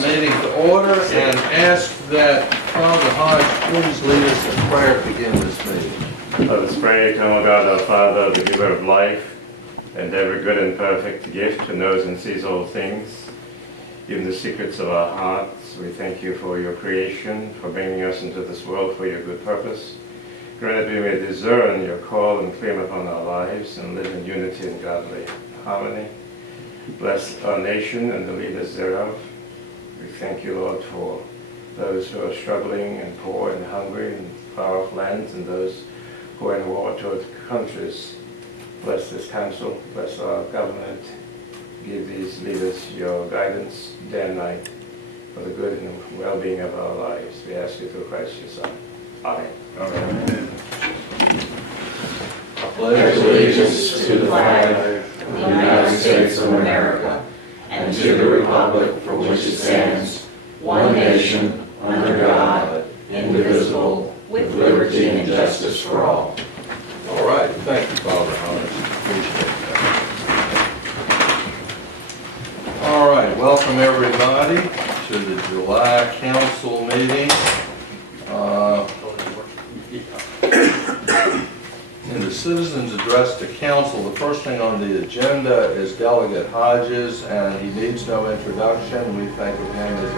meeting to order and ask that Father Hodge please lead us in prayer to begin this meeting. Let us pray. Eternal God, our Father, the giver of life, and every good and perfect gift, who knows and sees all things, even the secrets of our hearts. We thank you for your creation, for bringing us into this world for your good purpose. Grant that we may discern your call and claim upon our lives and live in unity and godly harmony. Bless our nation and the leaders thereof. We thank you, Lord, for those who are struggling and poor and hungry in far-off lands, and those who are in war-torn countries. Bless this council, bless our government. Give these leaders your guidance day and night for the good and well-being of our lives. We ask you through Christ your Son. Amen. Amen. I pledge allegiance to the flag of the United States of America and to the republic for which it stands, one nation, under God, indivisible, with liberty and justice for all. All right. Thank you, Father Hodge. Appreciate that. All right. Welcome, everybody, to the July council meeting. In the citizens' address to council, the first thing on the agenda is Delegate Hodges, and he needs no introduction. We think of him as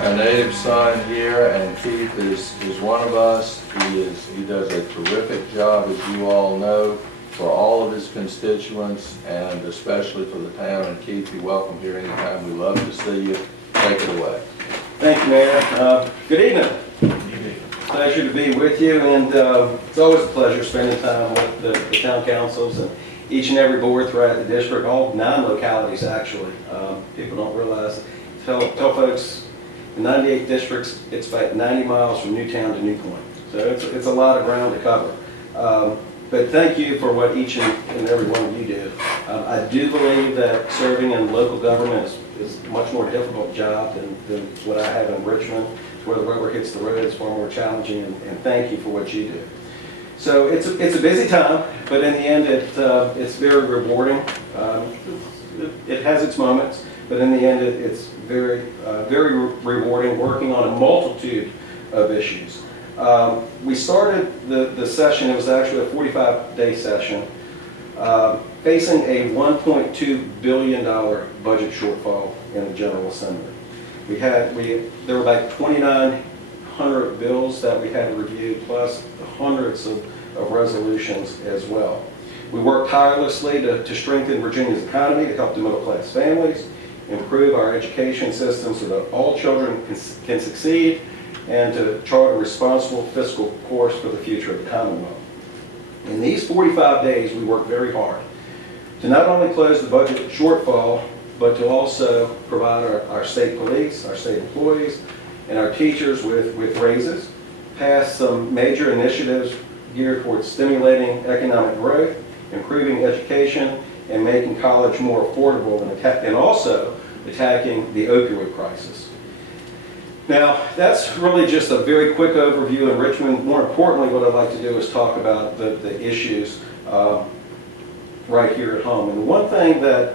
our native son here, and Keith is one of us. He does a terrific job, as you all know, for all of his constituents, and especially for the town. And Keith, you're welcome here anytime. We love to see you. Take it away. Thank you, Mayor. Good evening. Pleasure to be with you, and it's always a pleasure spending time with the town councils and each and every board throughout the district, all 9 localities actually. People don't realize. Tell folks, the 98 districts, it's about 90 miles from Newtown to New Point, so it's a lot of ground to cover. But thank you for what each and every one of you do. I do believe that serving in local government is a much more difficult job than what I have in Richmond, where the rubber hits the road. Is far more challenging, and thank you for what you do. So it's a busy time, but in the end it's very rewarding. It has its moments, but in the end it's very rewarding working on a multitude of issues. We started the session, it was actually a 45-day session, facing a $1.2 billion budget shortfall in the General Assembly. There were about 2,900 bills that we had to review, plus hundreds of resolutions as well. We worked tirelessly to strengthen Virginia's economy, to help the middle-class families, improve our education system so that all children can succeed, and to chart a responsible fiscal course for the future of the Commonwealth. In these 45 days, we worked very hard to not only close the budget shortfall, but to also provide our state police, our state employees, and our teachers with raises, pass some major initiatives geared towards stimulating economic growth, improving education, and making college more affordable, and also attacking the opioid crisis. Now, that's really just a very quick overview in Richmond. More importantly, what I'd like to do is talk about the issues right here at home. And the one thing that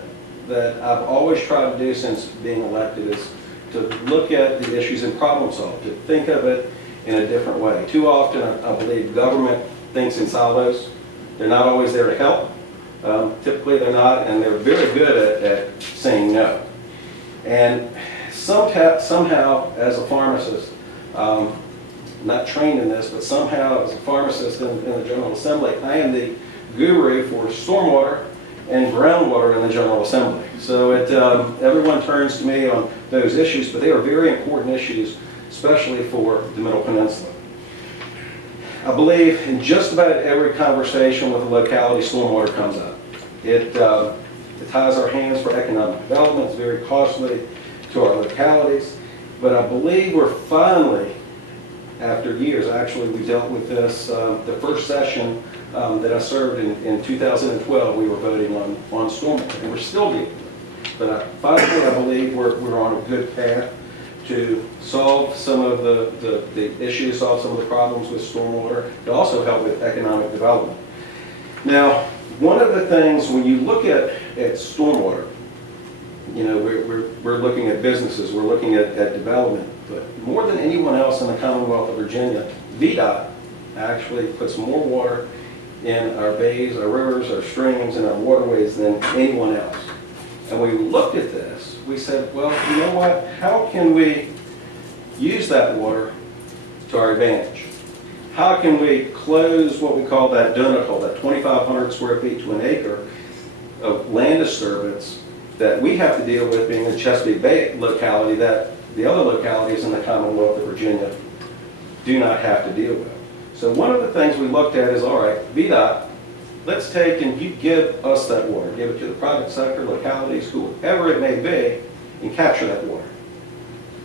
I've always tried to do since being elected is to look at the issues and problem solve, to think of it in a different way. Too often, I believe government thinks in silos. They're not always there to help. Typically, they're not, and they're very good at saying no. And somehow, as a pharmacist, not trained in this, but somehow as a pharmacist in the General Assembly, I am the guru for stormwater and groundwater in the General Assembly. So everyone turns to me on those issues, but they are very important issues, especially for the Middle Peninsula. I believe in just about every conversation with a locality, stormwater comes up. It ties our hands for economic development. It's very costly to our localities, but I believe we're finally, after years, actually we dealt with this, the first session that I served in 2012, we were voting on stormwater, and we're still dealing with it. But finally, I believe we're on a good path to solve some of the issues, solve some of the problems with stormwater, to also help with economic development. Now, one of the things, when you look at stormwater, you know, we're looking at businesses, we're looking at development, but more than anyone else in the Commonwealth of Virginia, VDOT actually puts more water in our bays, our rivers, our streams, and our waterways than anyone else. And we looked at this, we said, well, you know what, how can we use that water to our advantage? How can we close what we call that donacle, that 2,500 square feet to an acre of land disturbance that we have to deal with being the Chesapeake Bay locality that the other localities in the Commonwealth of Virginia do not have to deal with. So one of the things we looked at is, all right, VDOT, let's take and you give us that water, give it to the private sector, localities, whoever it may be, and capture that water.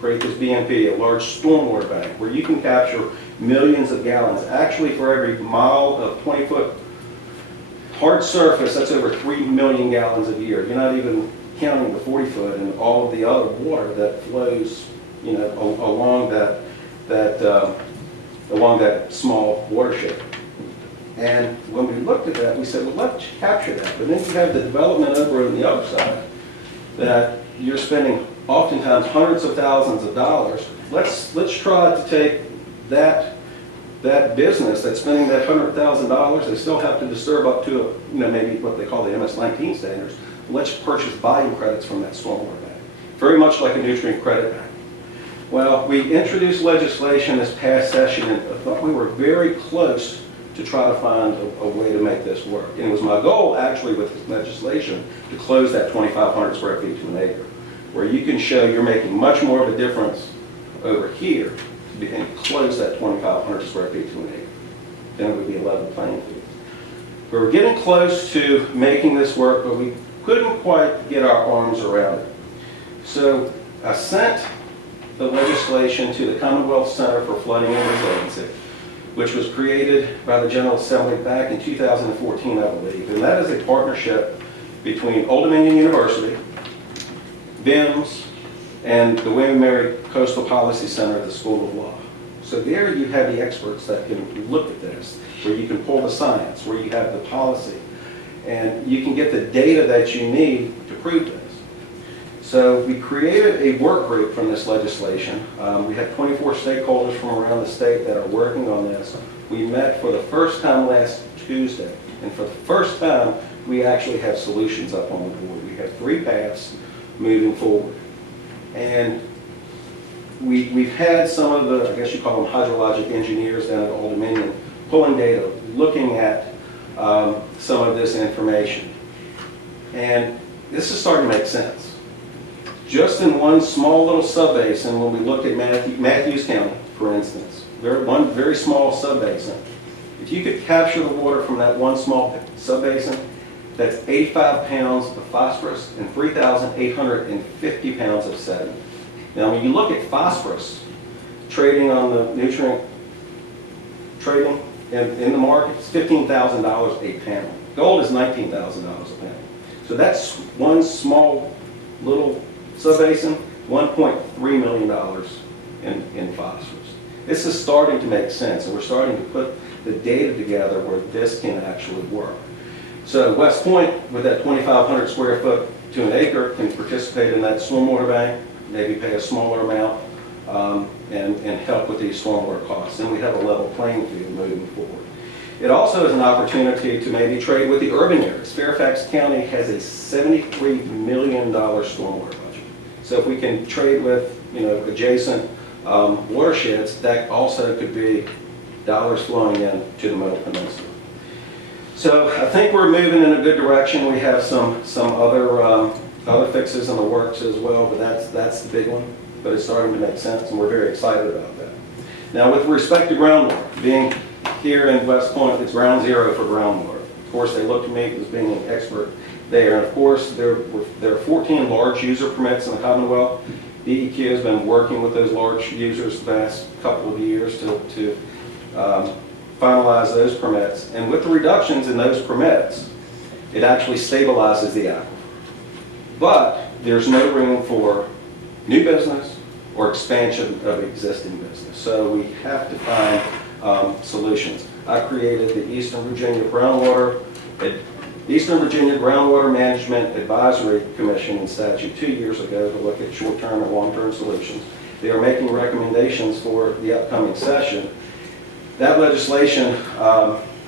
Create this BMP, a large stormwater bank, where you can capture millions of gallons. Actually, for every mile of 20-foot hard surface, that's over 3 million gallons a year. You're not even counting the 40-foot and all of the other water that flows, you know, along that small watershed. And when we looked at that, we said, well, let's capture that. But then you have the development over on the other side that you're spending oftentimes hundreds of thousands of dollars. Let's try to take that business that's spending that $100,000. They still have to disturb up to, you know, maybe what they call the MS-19 standards. Let's purchase volume credits from that stormwater bank, very much like a nutrient credit bank. Well, we introduced legislation this past session, and I thought we were very close to try to find a way to make this work. And it was my goal, actually, with this legislation, to close that 2,500 square feet to an acre, where you can show you're making much more of a difference over here and close that 2,500 square feet to an acre. Then it would be a level playing field. We were getting close to making this work, but we couldn't quite get our arms around it. So I sent the legislation to the Commonwealth Center for Flooding and Resiliency, which was created by the General Assembly back in 2014, I believe. And that is a partnership between Old Dominion University, VIMS, and the William & Mary Coastal Policy Center at the School of Law. So there you have the experts that can look at this, where you can pull the science, where you have the policy, and you can get the data that you need to prove this. So we created a work group from this legislation. We have 24 stakeholders from around the state that are working on this. We met for the first time last Tuesday, and for the first time, we actually have solutions up on the board. We have 3 paths moving forward. And we've had some of the, I guess you call them hydrologic engineers down at Old Dominion, pulling data, looking at some of this information. And this is starting to make sense. Just in one small little subbasin, when we looked at Matthews County, for instance, one very small subbasin, if you could capture the water from that one small subbasin, that's 85 pounds of phosphorus and 3,850 pounds of sediment. Now, when you look at phosphorus trading on the nutrient trading in the market, it's $15,000 a pound. Gold is $19,000 a pound. So that's one small little subbasin, $1.3 million in phosphorus. This is starting to make sense, and we're starting to put the data together where this can actually work. So West Point, with that 2,500 square foot to an acre, can participate in that stormwater bank, maybe pay a smaller amount, and help with these stormwater costs. And we have a level playing field moving forward. It also is an opportunity to maybe trade with the urban areas. Fairfax County has a $73 million stormwater budget. So if we can trade with, you know, adjacent watersheds, that also could be dollars flowing in to the Middle Peninsula. So I think we're moving in a good direction. We have some other fixes in the works as well, but that's the big one. But it's starting to make sense, and we're very excited about that. Now, with respect to groundwater, being here in West Point, it's ground zero for groundwater. Of course, they look to me as being an expert there. And of course, there are 14 large user permits in the Commonwealth. DEQ has been working with those large users the past couple of years to finalize those permits. And with the reductions in those permits, it actually stabilizes the aquifer. But there's no room for new business or expansion of existing business. So we have to find solutions. I created the Eastern Virginia Groundwater Eastern Virginia Groundwater Management Advisory Commission in statute 2 years ago to look at short-term and long-term solutions. They are making recommendations for the upcoming session. That legislation,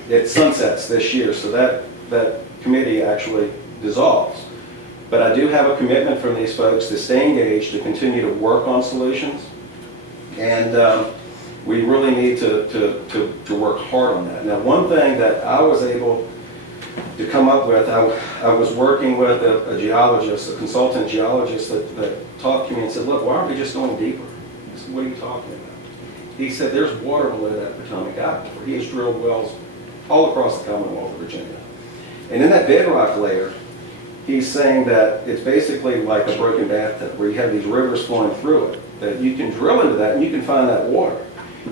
it sunsets this year, so that committee actually dissolves. But I do have a commitment from these folks to stay engaged, to continue to work on solutions, and we really need to work hard on that. Now, one thing that I was able to come up with, I was working with a geologist, a consultant geologist that talked to me and said, look, why aren't we just going deeper? I said, what are you talking about? He said, there's water below that Potomac Aquifer. He has drilled wells all across the Commonwealth of Virginia. And in that bedrock layer, he's saying that it's basically like a broken bathtub where you have these rivers flowing through it, that you can drill into that and you can find that water.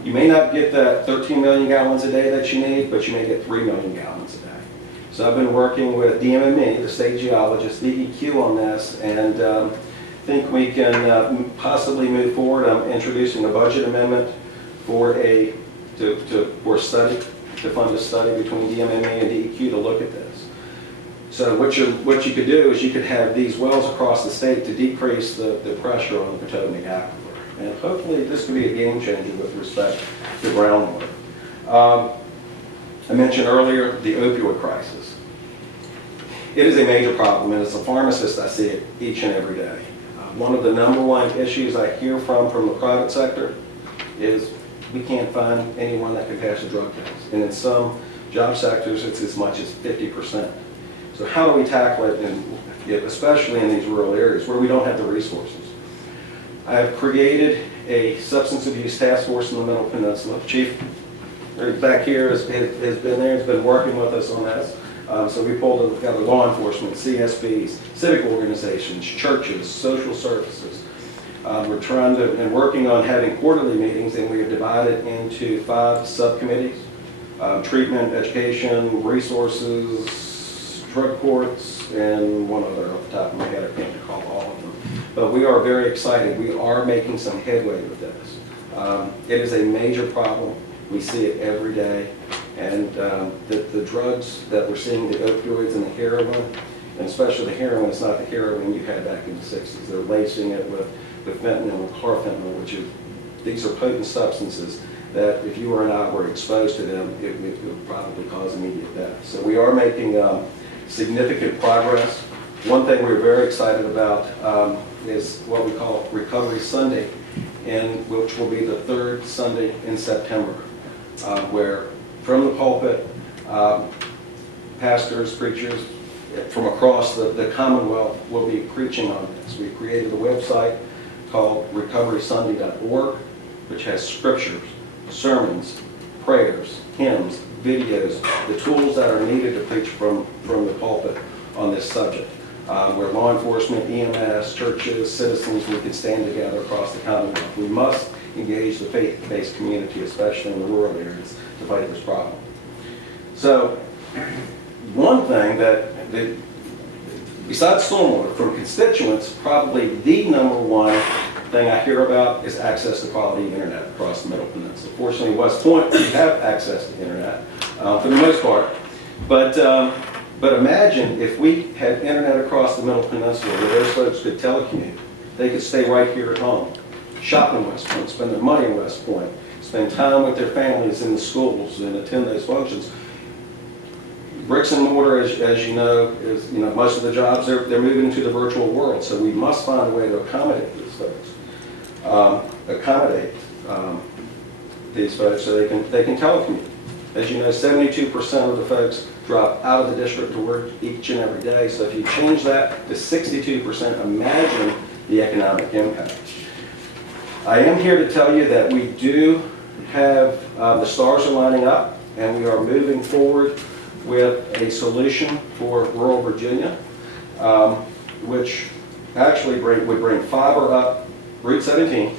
You may not get that 13 million gallons a day that you need, but you may get 3 million gallons a day. So I've been working with DMME, the state geologist, DEQ on this, and think we can possibly move forward. I'm introducing a budget amendment for a study, to fund a study between DMME and DEQ to look at this. So what you could do is you could have these wells across the state to decrease the pressure on the Potomac Aquifer. And hopefully this could be a game changer with respect to groundwater. I mentioned earlier the opioid crisis. It is a major problem, and as a pharmacist I see it each and every day. One of the #1 issues I hear from the private sector is we can't find anyone that can pass a drug test. And in some job sectors, it's as much as 50%. So how do we tackle it, especially in these rural areas where we don't have the resources? I have created a substance abuse task force in the Middle Peninsula. Chief back here has been there, has been working with us on this. So we pulled together law enforcement, CSBs, civic organizations, churches, social services. We're trying to, and working on having quarterly meetings, and we have divided into 5 subcommittees: treatment, education, resources, drug courts, and one other off the top of my head. I can't recall all of them. But we are very excited. We are making some headway with this. It is a major problem. We see it every day. And the drugs that we're seeing, the opioids and the heroin, and especially the heroin, it's not the heroin you had back in the 60s. They're lacing it with fentanyl and chlorfentanyl, these are potent substances that if you or I were exposed to them, it would probably cause immediate death. So we are making significant progress. One thing we're very excited about is what we call Recovery Sunday, which will be the 3rd Sunday in September, where from the pulpit, pastors, preachers from across the Commonwealth will be preaching on this. We created a website called recoverysunday.org, which has scriptures, sermons, prayers, hymns, videos, the tools that are needed to preach from the pulpit on this subject, where law enforcement, EMS, churches, citizens, we can stand together across the Commonwealth. We must engage the faith-based community, especially in the rural areas, to fight this problem. So, one thing that besides stormwater, from constituents, probably the #1 thing I hear about is access to quality internet across the Middle Peninsula. Fortunately, in West Point, we have access to internet for the most part. But imagine if we had internet across the Middle Peninsula where those folks could telecommute. They could stay right here at home, shop in West Point, spend their money in West Point, spend time with their families in the schools and attend those functions. Bricks and mortar, as you know, is most of the jobs they're moving into the virtual world. So we must find a way to accommodate these folks, so they can telecommute. As you know, 72% of the folks drop out of the district to work each and every day. So if you change that to 62%, imagine the economic impact. I am here to tell you that we do have the stars are lining up, and we are moving forward with a solution for rural Virginia, which actually would bring fiber up Route 17.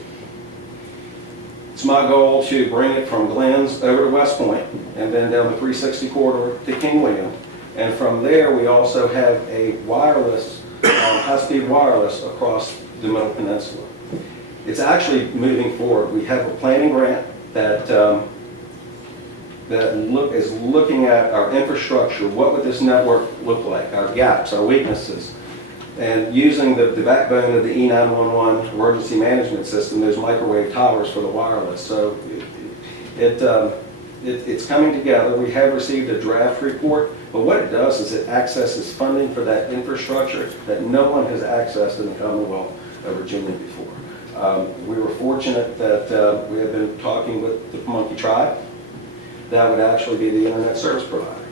It's my goal to bring it from Glens over to West Point and then down the 360 corridor to King William. And from there, we also have a wireless, high-speed wireless across the Middle Peninsula. It's actually moving forward. We have a planning grant that that is looking at our infrastructure. What would this network look like? Our gaps, our weaknesses. And using the backbone of the E911 emergency management system, those microwave towers for the wireless. So it's coming together. We have received a draft report, but what it does is it accesses funding for that infrastructure that no one has accessed in the Commonwealth of Virginia before. We were fortunate that we have been talking with the Pamunkey Tribe. That would actually be the internet service provider.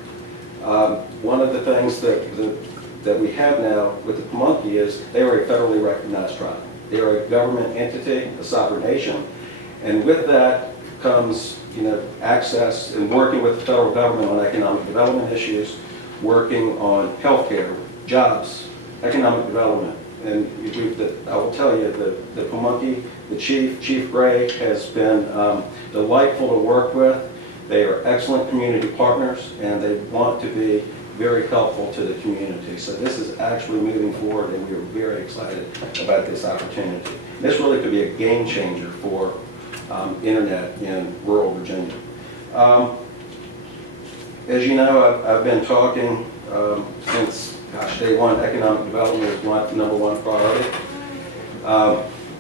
One of the things that we have now with the Pamunkey is they are a federally recognized tribe. They are a government entity, a sovereign nation, and with that comes access and working with the federal government on economic development issues, working on healthcare, jobs, economic development. And I will tell you, the Pamunkey, the Chief Gray, has been delightful to work with. They are excellent community partners, and they want to be very helpful to the community. So this is actually moving forward, and we are very excited about this opportunity. This really could be a game changer for internet in rural Virginia. As you know, I've been talking since, day one, economic development is number one priority.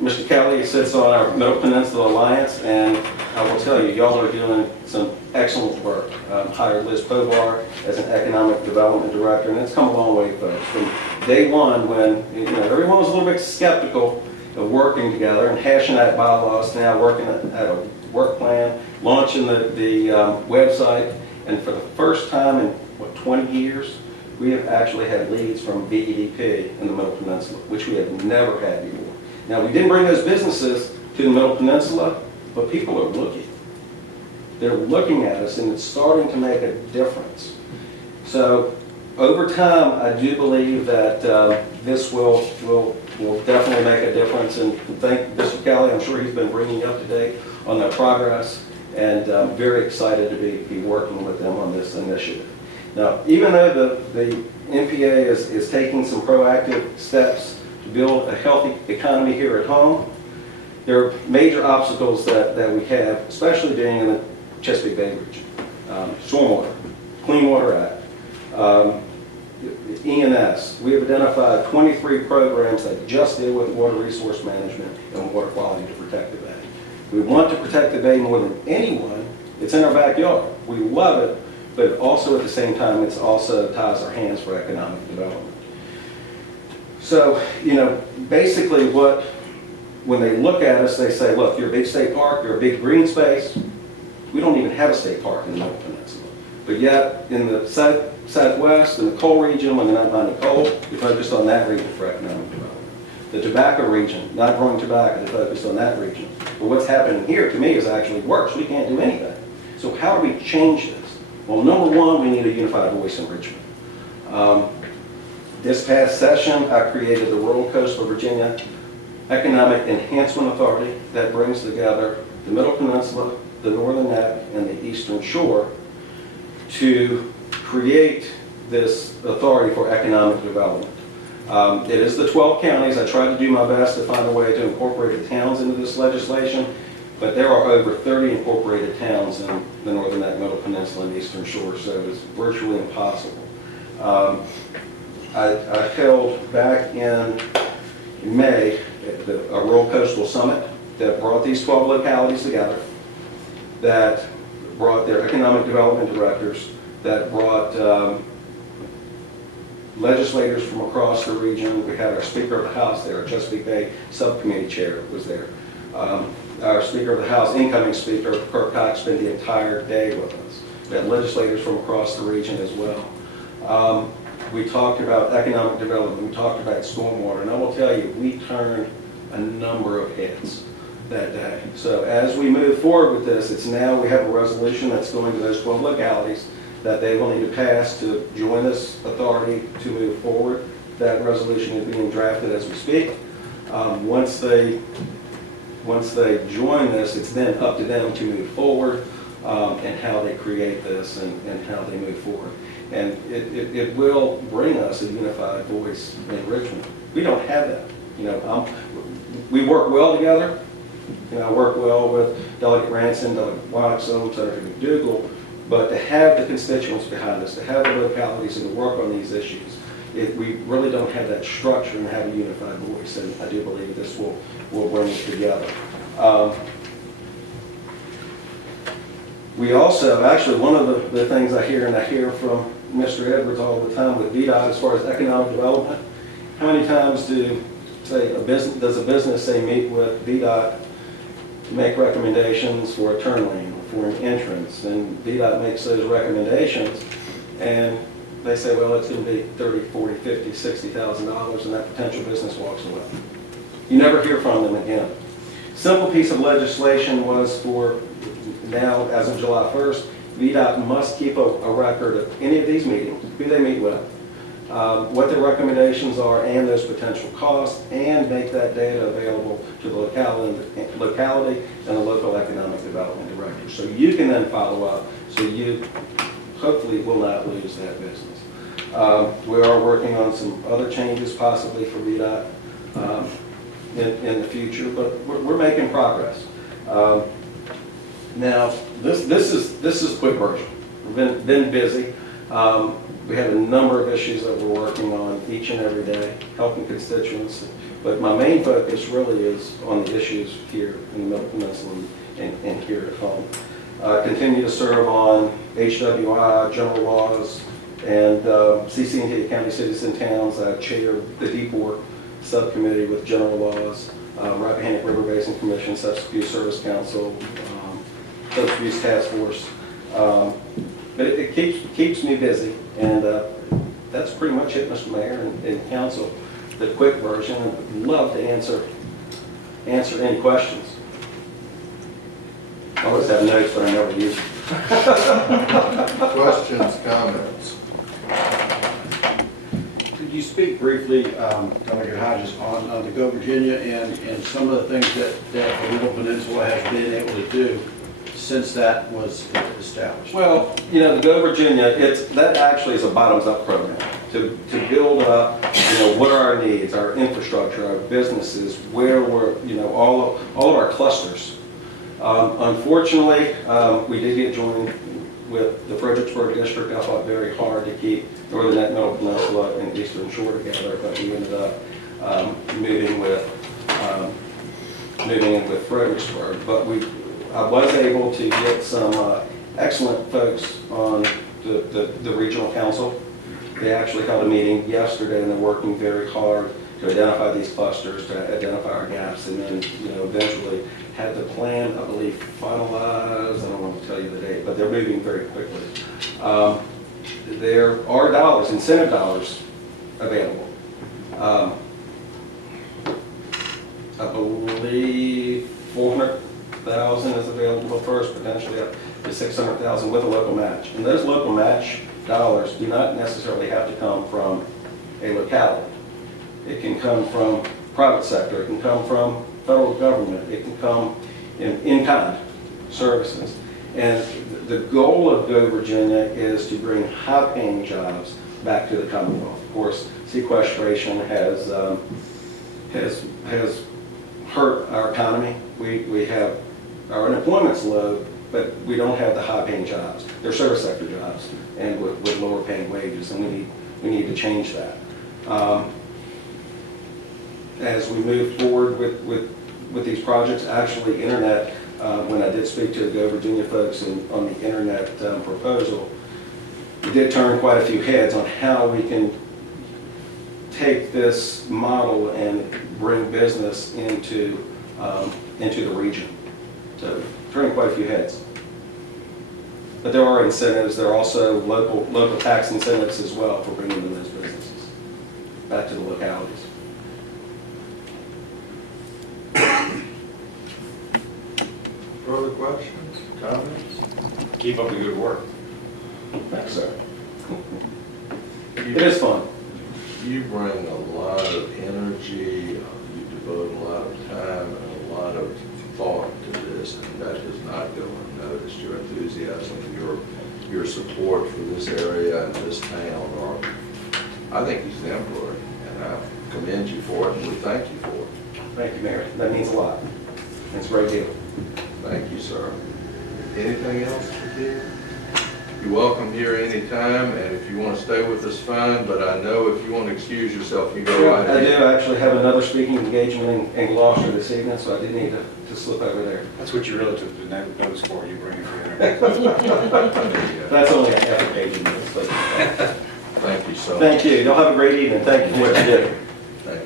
Mr. Kelly sits on our Middle Peninsula Alliance, and I will tell you, y'all are doing some excellent work. Hired Liz Pobar as an economic development director, and it's come a long way, folks. From day one, when everyone was a little bit skeptical of working together and hashing out bylaws, now working at a work plan, launching the website, and for the first time in 20 years, we have actually had leads from VEDP in the Middle Peninsula, which we have never had before. Now, we didn't bring those businesses to the Middle Peninsula, but people are looking. They're looking at us, and it's starting to make a difference. So, over time, I do believe that this will definitely make a difference. And thank Mr. Kelly. I'm sure he's been bringing you up to date on their progress, and I'm very excited to be working with them on this initiative. Now, even though the MPA is taking some proactive steps to build a healthy economy here at home, there are major obstacles that we have, especially being in the Chesapeake Bay region. Stormwater, Clean Water Act, E&S. We have identified 23 programs that just deal with water resource management and water quality to protect the bay. We want to protect the bay more than anyone. It's in our backyard. We love it, but also at the same time, it also ties our hands for economic development. So, basically when they look at us, they say, look, you're a big state park, you're a big green space. We don't even have a state park in the Middle Peninsula. But yet, in the southwest, in the coal region, when they're not mining coal, we focused on that region for economic development. The tobacco region, not growing tobacco, they focused on that region. But what's happening here, to me, is actually worse. We can't do anything. So how do we change this? Well, number one, we need a unified voice in Richmond. This past session, I created the Rural Coastal Virginia Economic Enhancement Authority that brings together the Middle Peninsula, the Northern Neck, and the Eastern Shore to create this authority for economic development. It is the 12 counties. I tried to do my best to find a way to incorporate the towns into this legislation, but there are over 30 incorporated towns in the Northern Neck, Middle Peninsula, and Eastern Shore, so it's virtually impossible. I held back in May a Rural Coastal Summit that brought these 12 localities together, that brought their economic development directors, that brought legislators from across the region. We had our Speaker of the House there, our Chesapeake Bay Subcommittee Chair was there. Our Speaker of the House, incoming Speaker, Kirk Cox, spent the entire day with us. We had legislators from across the region as well. We talked about economic development, we talked about stormwater, and I will tell you, we turned a number of heads that day. So as we move forward with this, it's now we have a resolution that's going to those 12 localities that they will need to pass to join this authority to move forward. That resolution is being drafted as we speak. Once they join this, it's then up to them to move forward and how they create this and how they move forward. And it will bring us a unified voice in Richmond. We don't have that. We work well together. I work well with Delegate Ranson, Delegate Watson, Senator McDougall, But to have the constituents behind us, to have the localities and to work on these issues, we really don't have that structure and have a unified voice, and I do believe this will bring it together. We also, actually, one of the things I hear from Mr. Edwards all the time with VDOT as far as economic development, how many times does a business say meet with VDOT to make recommendations for a turn lane or for an entrance, and VDOT makes those recommendations, and they say, well, it's going to be $30,000, $40,000, $50,000, $60,000, and that potential business walks away. You never hear from them again. Simple piece of legislation was for now, as of July 1st, VDOT must keep a record of any of these meetings, who they meet with, what their recommendations are and those potential costs, and make that data available to the locality and the local economic development director. So you can then follow up, so you hopefully will not lose that business. We are working on some other changes possibly for VDOT in the future, but we're making progress. Now, this is a quick version. We've been busy. We have a number of issues that we're working on each and every day, helping constituents. But my main focus really is on the issues here in the Middle Peninsula and here at home. Continue to serve on HWI, general laws, and CC&T, County, Cities, and Towns. I chair the D4 subcommittee with general laws, Rappahannock River Basin Commission, Substance Abuse Service Council, Substance Abuse Task Force. But it keeps me busy, and that's pretty much it, Mr. Mayor and Council. The quick version. I'd love to answer any questions. I always have notes, but I never use them. Questions, comments? Could you speak briefly, Delegate Hodges, on the Go Virginia and some of the things that the Middle Peninsula has been able to do since that was established? Well, the Go Virginia, that actually is a bottoms-up program to build up, what are our needs, our infrastructure, our businesses, where we're, all of our clusters. Unfortunately, we did get joined with the Fredericksburg District. I fought very hard to keep Northern Neck, Middle Peninsula, and Eastern Shore together, but we ended up moving in with Fredericksburg. But I was able to get some excellent folks on the regional council. They actually held a meeting yesterday, and they're working very hard to identify these clusters, to identify our gaps, and then eventually have the plan, I believe, finalized. I don't want to tell you the date, but they're moving very quickly. There are dollars, incentive dollars, available. I believe 400,000 is available first, potentially up to 600,000 with a local match. And those local match dollars do not necessarily have to come from a locality. It can come from private sector, it can come from federal government, it can come in-kind services. And the goal of Go Virginia is to bring high-paying jobs back to the Commonwealth. Of course, sequestration has hurt our economy. We have, our unemployment's low, but we don't have the high-paying jobs. They're service sector jobs, and with lower-paying wages, and we need to change that. As we move forward with these projects, actually, internet, when I did speak to the Go Virginia folks on the internet proposal, we did turn quite a few heads on how we can take this model and bring business into the region. So turning quite a few heads. But there are incentives. There are also local tax incentives as well for bringing in those businesses back to the localities. Further questions, comments? Keep up the good work. Thanks, sir. It is fun. You bring a lot of energy, you devote a lot of time and a lot of thought to this, and that does not go unnoticed. Your enthusiasm, your support for this area and this town are, I think, exemplary, and I commend you for it, and we thank you for it. Thank you, Mayor. That means a lot. It's a great deal. Thank you, sir. Anything else for Keith? You're welcome here anytime, and if you want to stay with us, fine, but I know if you want to excuse yourself, you go right I ahead. do actually have another speaking engagement in Gloucester this evening, so I do need to slip over there. That's what your relatives would never notice for you bring it here. That's only a half a page in this, but Thank you so much. thank you. Y'all have a great evening. Thank you for what you do. Thank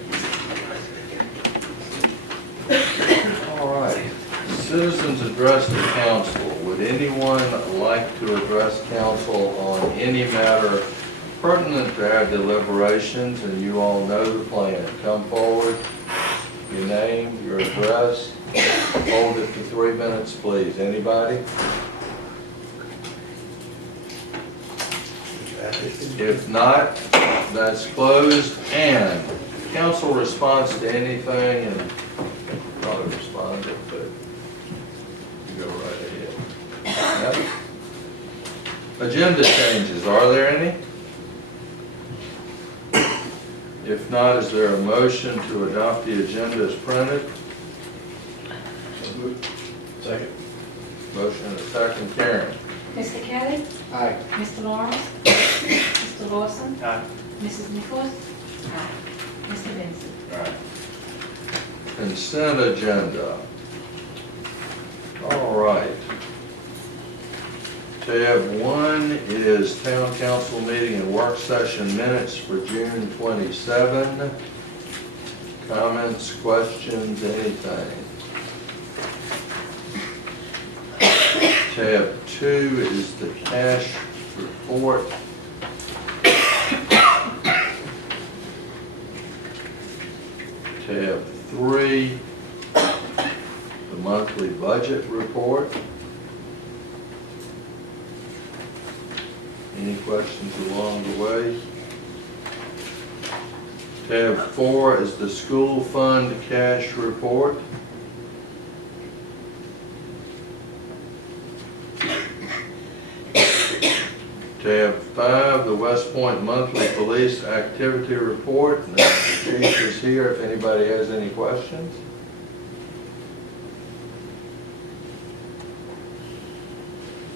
you. All right. Citizens address the council. Would anyone like to address council on any matter pertinent to our deliberations? And you all know the plan. Come forward, your name, your address. Hold it for 3 minutes, please. Anybody? If not, that's closed. And council response to anything, and probably responded, but you go right ahead. Yep. Agenda changes, are there any? If not, is there a motion to adopt the agenda as printed? Second. Motion and a second. Karen? Mr. Kelly? Aye. Mr. Lawrence? Mr. Lawson? Aye. Mrs. Nichols? Aye. Mr. Vincent? Consent agenda. All right. Tab 1 is town council meeting and work session minutes for June 27. Comments, questions, anything? Tab 2 is the cash report. Tab 3, the monthly budget report. Any questions along the way? Tab 4 is the school fund cash report. Tab 5, the West Point monthly police activity report. And the chief is here if anybody has any questions.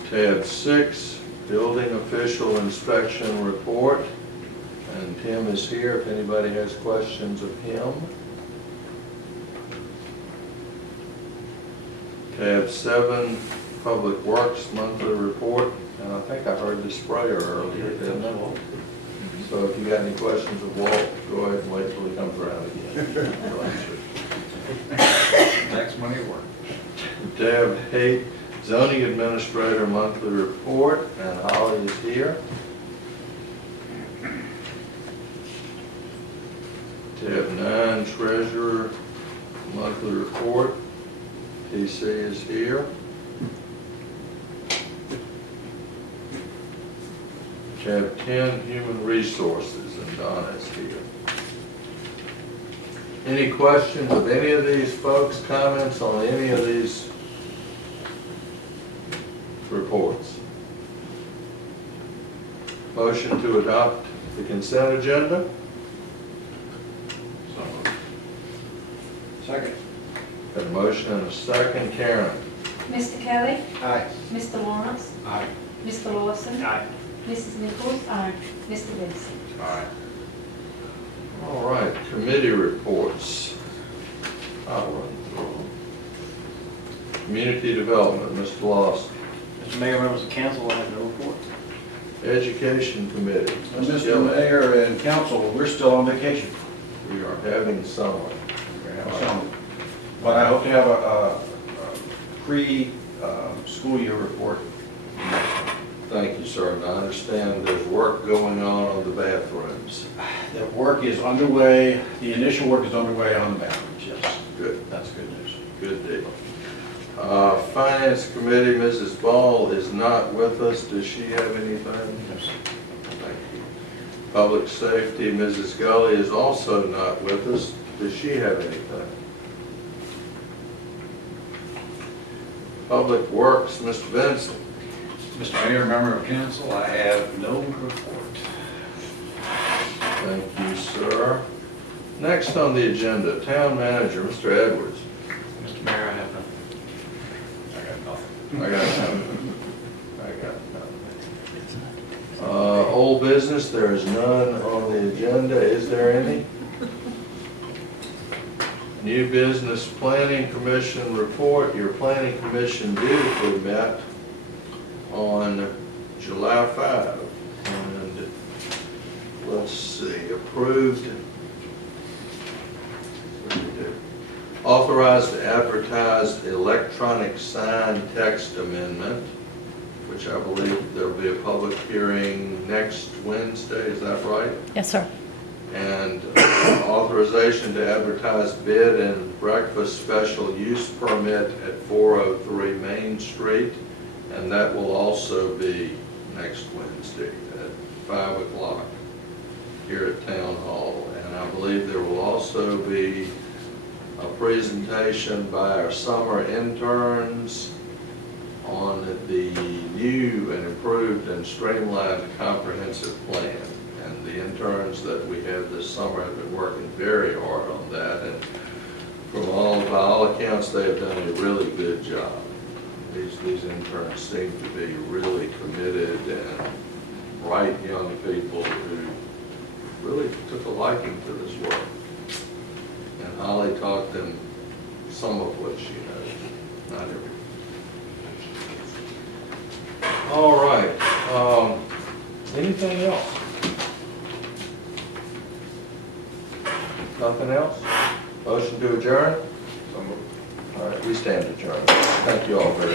Tab 6, building official inspection report. And Tim is here if anybody has questions of him. Tab 7, Public Works monthly report. And I think I heard the sprayer earlier, didn't I? So if you got any questions of Walt, go ahead and wait till he comes around again. Next money at work. Tab 8, zoning administrator monthly report, and Holly is here. Tab 9, treasurer monthly report. TC is here. Tab 10, human resources, and Donna is here. Any questions of any of these folks, comments on any of these reports? Motion to adopt the consent agenda? Second. Got a motion and a second. Karen? Mr. Kelly? Aye. Mr. Lawrence? Aye. Mr. Lawson? Aye. Mrs. Nichols? Aye. Mr. Vincent? Aye. All right, committee reports. I'll run through them. Community development, Mr. Lawson. Mr. Mayor, members of council, I have no report. Education committee. Mr. Gilman. Mayor and council, we're still on vacation. We are having summer. But I hope to have a pre-school year report. Thank you, sir, and I understand there's work going on the bathrooms. The work is underway, the initial work is underway on the bathrooms, yes. Good, That's good news. good deal. Finance committee, Mrs. Ball is not with us. Does she have anything? Yes. Thank you. Public safety, Mrs. Gully is also not with us. Does she have anything? Public Works, Mr. Vincent. Mr. Mayor, member of council, I have no report. Thank you, sir. Next on the agenda, town manager, Mr. Edwards. Mr. Mayor, I have nothing. I got nothing. I got nothing. I got nothing. business? There is none on the agenda. Is there any? New business planning commission report. Your planning commission beautifully met on July 5. And let's see, approved, what did we do? Authorized to advertise electronic sign text amendment, which I believe there'll be a public hearing next Wednesday, is that right? Yes, sir. And authorization to advertise bid and breakfast special use permit at 403 Main Street. And that will also be next Wednesday at 5 o'clock here at Town Hall. And I believe there will also be a presentation by our summer interns on the new and improved and streamlined comprehensive plan. And the interns that we have this summer have been working very hard on that, and by all accounts, they have done a really good job. These interns seem to be really committed and bright young people who really took a liking to this work. And Holly taught them some of what she knows, not everything. All right, anything else? Nothing else? Motion to adjourn? All right, we stand adjourned. Thank you all very much.